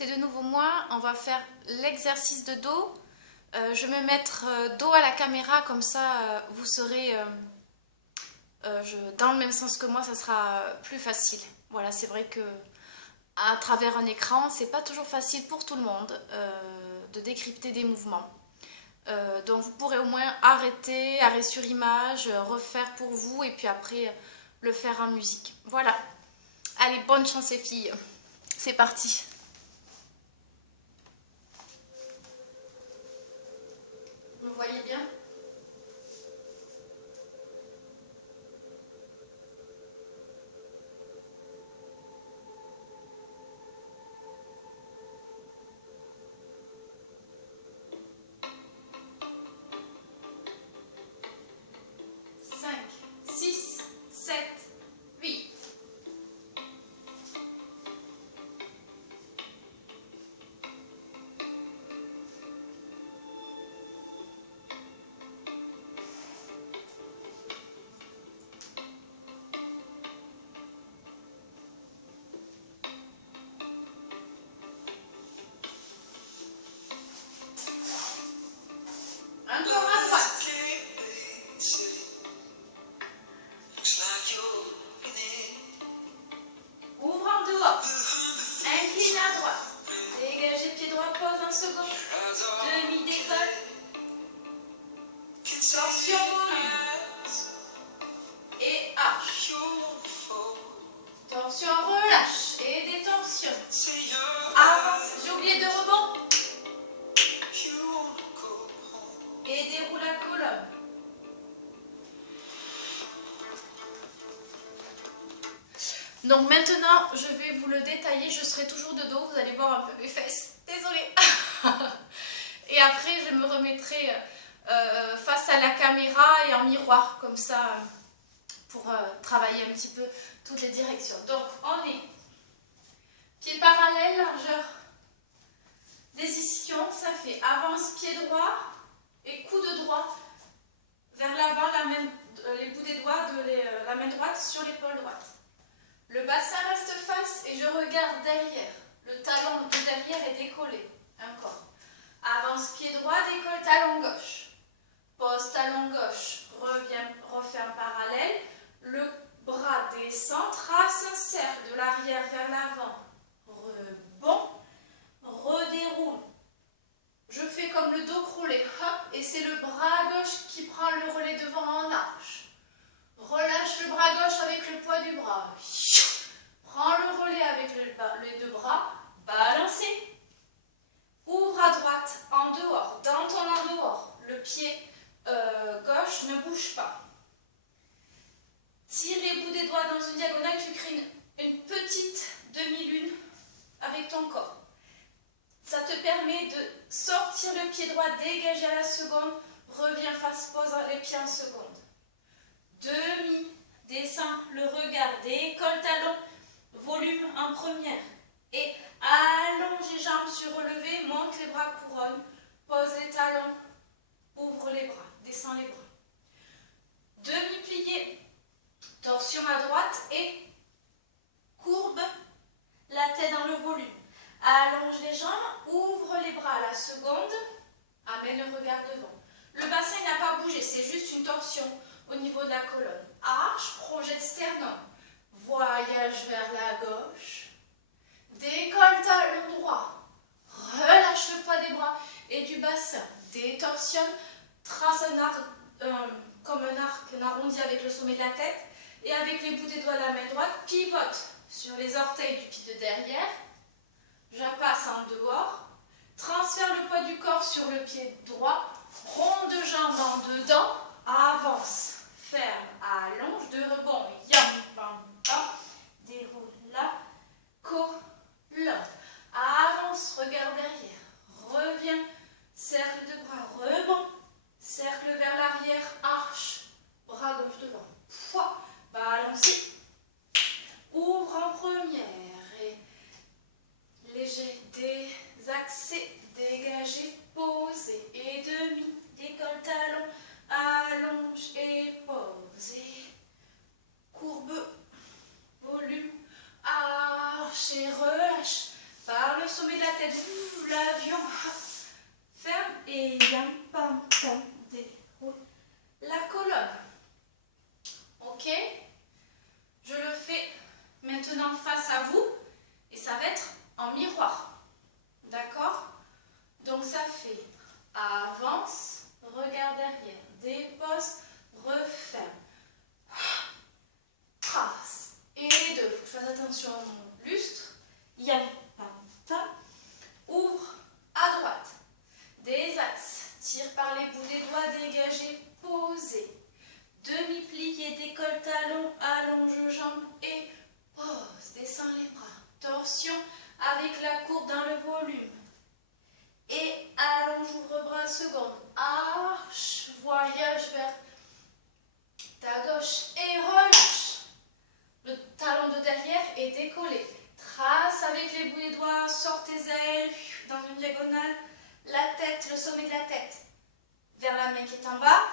c'est de nouveau moi. On va faire l'exercice de dos. Je vais me mettre dos à la caméra, comme ça vous serez dans le même sens que moi, ça sera plus facile. Voilà, c'est vrai que à travers un écran, c'est pas toujours facile pour tout le monde de décrypter des mouvements. Donc vous pourrez au moins arrêter, arrêt sur image, refaire pour vous et puis après le faire en musique. Voilà. Allez, bonne chance les filles. C'est parti. Vous voyez bien ? Tension, relâche et détention. Avance, j'ai oublié de rebond. Et déroule la colonne. Donc maintenant, je vais vous le détailler. Je serai toujours de dos. Vous allez voir un peu mes fesses. Désolée. Et après, je me remettrai face à la caméra et en miroir. Comme ça, pour travailler un petit peu toutes les directions. Donc, on est pied parallèle, largeur des ischions. Ça fait avance, pied droit et coude droit vers l'avant, les bouts des doigts de la main droite sur l'épaule droite. Le bassin reste face et je regarde derrière. Le talon de derrière est décollé. Encore. Avance, pied droit, décolle, talon gauche. Pose, talon gauche, refait en parallèle. Le bras descend, trace un cercle de l'arrière vers l'avant. Rebond, redéroule. Je fais comme le dos crawlé, hop, et c'est le bras gauche qui prend le relais devant en arche. Relâche le bras gauche avec le poids du bras. Prends le relais avec les deux bras, balancez. Ouvre à droite, en dehors, dans ton en dehors. Le pied gauche ne bouge pas. Tire les bouts des doigts dans une diagonale, tu crées une petite demi-lune avec ton corps. Ça te permet de sortir le pied droit, dégager à la seconde, reviens face, pose les pieds en seconde. Demi, descends le regard, décolle talon, volume en première. Et allonge les jambes sur relevé, monte les bras couronne, pose les talons, ouvre les bras, descends les bras. Demi-plié, torsion à droite et courbe la tête dans le volume. Allonge les jambes, ouvre les bras à la seconde, amène le regard devant. Le bassin n'a pas bougé, c'est juste une torsion au niveau de la colonne. Arche, projette sternum, voyage vers la gauche, décolle talon droit, relâche le poids des bras et du bassin, détorsionne, trace un arc, comme un arc, un arrondi avec le sommet de la tête et avec les bouts des doigts de la main droite, pivote sur les orteils du pied de derrière. Je passe en dehors, transfère le poids du corps sur le pied droit, rond de jambe en dedans, avance, ferme, allonge, de rebond, yam, bam, bam, déroule la colonne, avance, regarde derrière, reviens, cercle de bras, rebond, cercle vers l'arrière, arche, bras gauche devant, poids, balancez, ouvre en première et léger, désaxé, dégagé, posé et demi, décolle talon, allonge et pose et courbe, volume, arche et relâche par le sommet de la avec la courbe dans le volume. Et allonge, ouvre-bras, seconde. Arche, voyage vers ta gauche et relâche. Le talon de derrière est décollé. Trace avec les bouts des doigts, sors tes ailes dans une diagonale. La tête, le sommet de la tête vers la main qui est en bas.